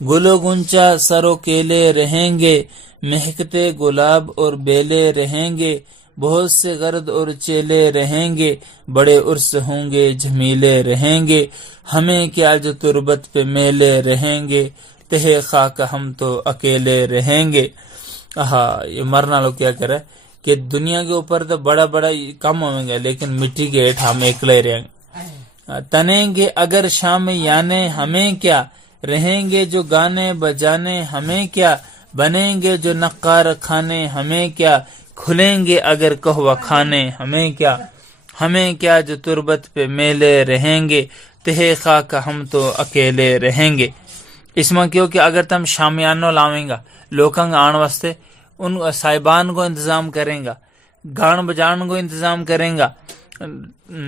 گلو گنچا سرو کیلے رہیں گے، مہکتے گلاب اور بیلے رہیں گے، بہت سے غرد اور چیلے رہیں گے، بڑے عرس ہوں گے جمیلے رہیں گے، ہمیں کیا جو تربت پہ میلے رہیں گے، تہ خاک ہم تو اکیلے رہیں گے۔ یہ مرنا لوگ کیا کرے کہ دنیا کے اوپر تو بڑا بڑا کم ہوئیں گے، لیکن مٹی کے ہیٹھ ہم اکلے رہیں گے۔ تنیں گے اگر شام یانے ہمیں کیا، رہیں گے جو گانے بجانے ہمیں کیا، بنیں گے جو نقار کھانے ہمیں کیا، کھلیں گے اگر قہوہ کھانے ہمیں کیا، ہمیں کیا جو تربت پہ میلے رہیں گے، تہ خاک ہم تو اکیلے رہیں گے۔ اس میں کیوں کہ اگر تم شامیانو لاویں گا لوکاں آن واسطے، ان صاحبان کو انتظام کریں گا، گان بجان کو انتظام کریں گا،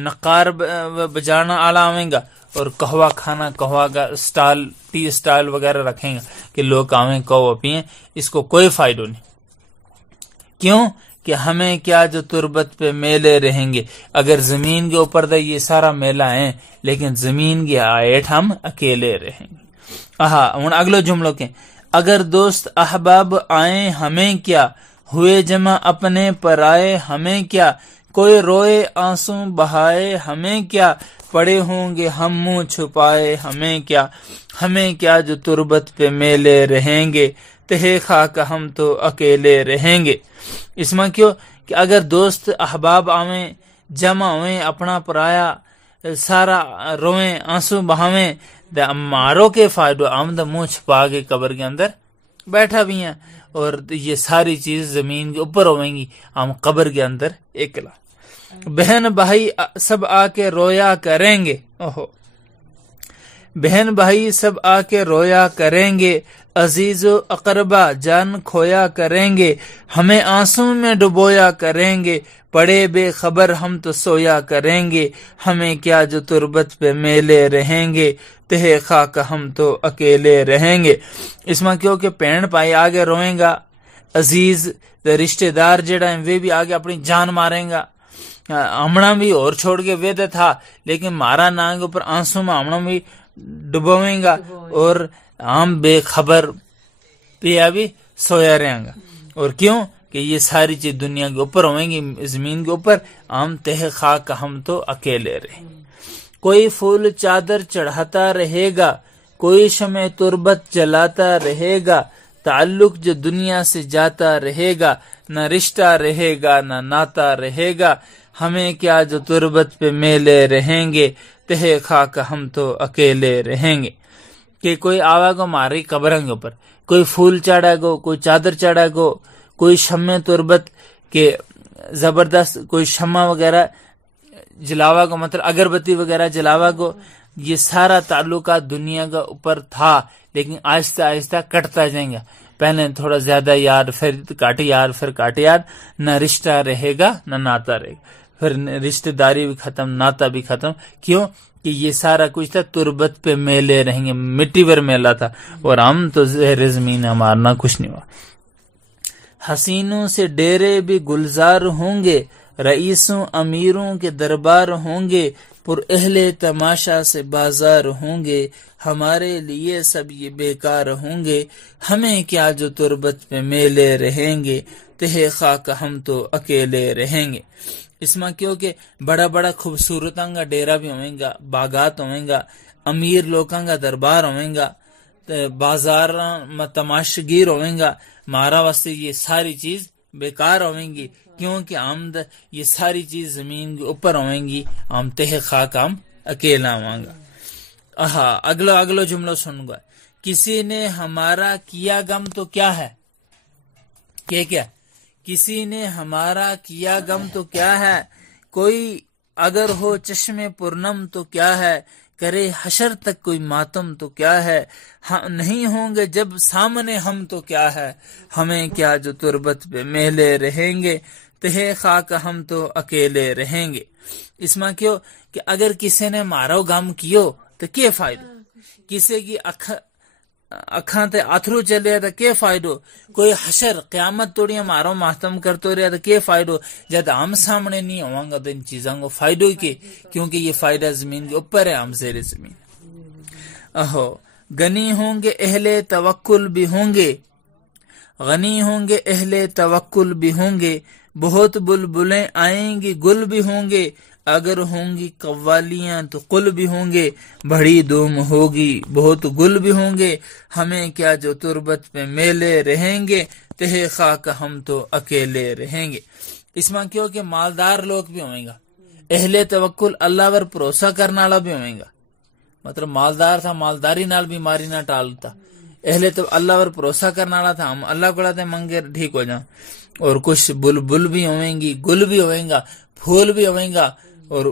نقار بجانا آلا آویں گا، اور قہوہ کھانا، قہوہ کا سٹال، ٹی سٹال وغیرہ رکھیں گا کہ لوگ آویں قہوہ پئیں، اس کو کوئی فائدہ نہیں۔ کیوں کہ ہمیں کیا جو تربت پہ میلے رہیں گے۔ اگر زمین کے اوپر تو یہ سارا میلہ ہے، لیکن زمین کے آیٹ ہم اکیلے رہیں گے۔ ہن اگلو جملوں کے، اگر دوست احباب آئیں ہمیں کیا، ہوئے جمع اپنے پرائے ہمیں کیا، کوئی روئے آنسو بہائے ہمیں کیا، پڑے ہوں گے ہم منہ چھپائے ہمیں کیا، ہمیں کیا جو تربت پہ میلے رہیں گے، تہ خاک ہم تو اکیلے رہیں گے۔ اس میں کیوں کہ اگر دوست احباب آویں، جمع ہوئیں، اپنا پرایا سارا روئیں، آنسو بہاویں، مارو کے فائدہ آمد منہ چھپا کے قبر کے اندر بیٹھا بھی ہیں، اور یہ ساری چیز زمین کے اوپر ہوئیں گی، ہم قبر کے اندر اکلا۔ بہن بھائی سب آ کے رویا کریں گے، بہن بھائی سب آ کے رویا کریں گے، عزیز و اقربا جان کھویا کریں گے، ہمیں آنسو میں ڈبویا کریں گے، پڑے بے خبر ہم تو سویا کریں گے، ہمیں کیا جو تربت پہ میلے رہیں گے، تہ خاک ہم تو اکیلے رہیں گے۔ اس میں کیوں کہ پین پائی آگے روئیں گا، عزیز رشتہ دار جڑا ہے وہ بھی آگے اپنی جان ماریں گا، ہمنا بھی اور چھوڑ کے وید تھا، لیکن مارا نام کے اوپر آنسو میں ہمنا بھی ڈبوئیں گا، اور ہم بے خبر پیا بھی سویا رہیں گا۔ اور کیوں کہ یہ ساری چیز دنیا کے اوپر ہوئیں گی، زمین کے اوپر، ہم تہ خاک ہم تو اکیلے رہیں گے۔ کوئی پھول چادر چڑھاتا رہے گا، کوئی شمع تربت جلاتا رہے گا، تعلق جو دنیا سے جاتا رہے گا، نہ رشتہ رہے گا نہ ناتا رہے گا، ہمیں کیا جو تربت پہ میلے رہیں گے، تہ خاک ہم تو اکیلے رہیں گے۔ کہ کوئی آوا کو ماری قبروں کے اوپر، کوئی پھول چڑھا گو، کوئی چادر چڑھا گو، کوئی شمع تربت کے زبردست کوئی شمع وغیرہ جلاوا کو، مطلب اگربتی وغیرہ جلاوا کو، یہ سارا تعلقات دنیا کا اوپر تھا، لیکن آہستہ آہستہ کٹتا جائیں گا، پہلے تھوڑا زیادہ یار، پھر کاٹ یار، پھر کاٹ یار، نہ رشتہ رہے گا نہ ناتا رہے گا، پھر رشتہ داری بھی ختم، ناتا بھی ختم۔ کیوں کہ یہ سارا کچھ تھا تربت پہ میلے رہیں گے، مٹی پر میلا تھا، اور ہم تو زہر زمین مارنا کچھ نہیں ہوا۔ حسینوں سے ڈیرے بھی گلزار ہوں گے، رئیسوں امیروں کے دربار ہوں گے، پر اہل تماشا سے بازار ہوں گے، ہمارے لیے سب یہ بیکار ہوں گے، ہمیں کیا جو تربت پہ میلے رہیں گے، تہ خاک ہم تو اکیلے رہیں گے۔ اس میں کیوں کہ بڑا بڑا خوبصورتاں کا ڈیرا بھی ہوئیں گا، باغات ہوئیں گا، امیر لوکاں کا دربار ہوئیں گا، بازار میں تماشگیر ہوئیں گا، مارا واسطے یہ ساری چیز بیکار ہوئیں گی، کیونکہ آمد یہ ساری چیز زمین کے اوپر ہوئیں گی، ہم تہ خاک ہم اکیلا ہوں گا۔ اگلو جملہ سن گا، کسی نے ہمارا کیا غم تو کیا ہے، کیا کسی نے ہمارا کیا غم تو کیا ہے، کوئی اگر ہو چشم پرنم تو کیا ہے، کرے حشر تک کوئی ماتم تو کیا ہے، نہیں ہوں گے جب سامنے ہم تو کیا ہے، ہمیں کیا جو تربت پہ میلے رہیں گے، تہ خاک ہم تو اکیلے رہیں گے۔ اس میں کیوں کہ اگر کسی نے مارو غم کیو تو کیا فائدہ، کسی کی اکھاں تے اتھرو چلے تو کیا فائدہ، کوئی حشر قیامت توڑی مارو ماتم کرتے رہے تو کیا فائدہ، جب ہم سامنے نہیں ہوں گا تو ان چیزوں کو فائدہ کی، کیونکہ یہ فائدہ زمین کے اوپر ہے، ہم زیر زمین۔ غنی ہوں گے اہل توکل بھی ہوں گے، غنی ہوں گے اہل توکل بھی ہوں گے، بہت بلبلیں آئیں گی گل بھی ہوں گے، اگر ہوں گی قوالیاں تو قل بھی ہوں گے، بڑی دھوم ہوگی بہت گل بھی ہوں گے، ہمیں کیا جو تربت پہ میلے رہیں گے، تہ خاک ہم تو اکیلے رہیں گے۔ اس میں کیوں کہ مالدار لوگ بھی ہوئیں گا، اہل توکل اللہ پر بھروسہ کرنے والا بھی ہوئیں گا، مطلب مالدار تھا مالداری نال بیماری نہ ٹالتا، اہل تو اللہ پر بھروسہ کرنے والا تھا، ہم اللہ کو لاتے منگے ٹھیک ہو جائیں۔ اور کچھ بلبل بھی ہوئیں گی، گل بھی ہوئیں گا، پھول بھی ہوئیں گا، اور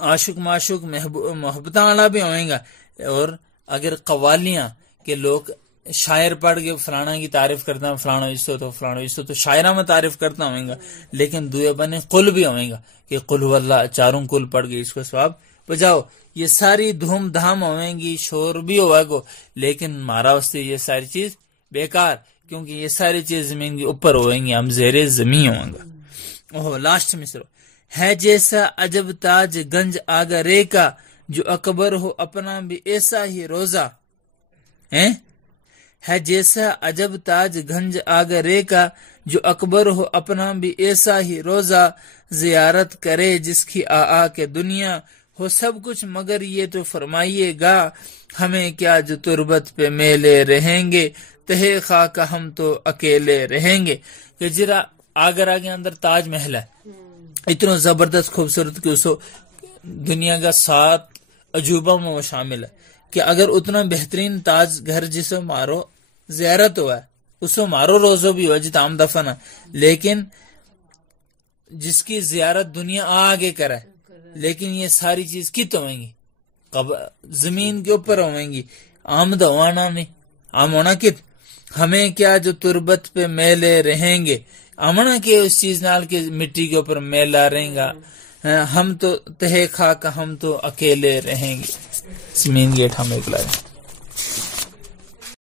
عاشق معشوق محبت والا بھی ہوئیں گا۔ اور اگر قوالیاں کہ لوگ شاعر پڑھ کے فلانا کی تعریف کرتا ہے، فلانا اس تو شاعرہ میں تعریف کرتا ہوئیں گا، لیکن دوئے بنے قل بھی ہوئیں گا کہ قل هو اللہ چاروں قل پڑھ کے اس کو ثواب بجاؤ۔ یہ ساری دھوم دھام ہوئیں گی، شور بھی ہوئے گا، لیکن ہمارا واسطے یہ ساری چیز بیکار، کیونکہ یہ ساری چیز زمین کے اوپر ہوئیں گی، ہم زیر زمین ہوں گا۔ اوہ لاسٹ میں سرو ہے جیسا عجب تاج گنج آگرے کا، جو اکبر ہو اپنا بھی ایسا ہی روزہ ہے جیسا عجب تاج گنج آگرے کا، جو اکبر ہو اپنا بھی ایسا ہی روزہ، زیارت کرے جس کی آ کے دنیا ہو سب کچھ مگر یہ تو فرمائیے گا، ہمیں کیا جو تربت پہ میلے رہیں گے، تہ خاک ہم تو اکیلے رہیں گے۔ کہ جرا آگرہ کے اندر تاج محل ہے، اتنا زبردست خوبصورت کہ اسو دنیا کا 7 عجوبہ میں وہ شامل ہے، کہ اگر اتنا بہترین تاج گھر جسو مارو زیارت ہوا ہے، اسو مارو روزو بھی ہوا جتا ہم دفن ہے، لیکن جس کی زیارت دنیا آگے کرے، لیکن یہ ساری چیز کت ہوئیں گی، زمین کے اوپر ہوئیں گی، آمد ہوانا نہیں، آم ہونا کت، ہمیں کیا جو تربت پہ میلے رہیں گے، امنا کے اس چیز نال کے مٹی کے اوپر میلا رہیں گا، ہم تو تہ خاک ہم تو اکیلے رہیں گے۔ زمین گیٹ ہم ایک لائیں۔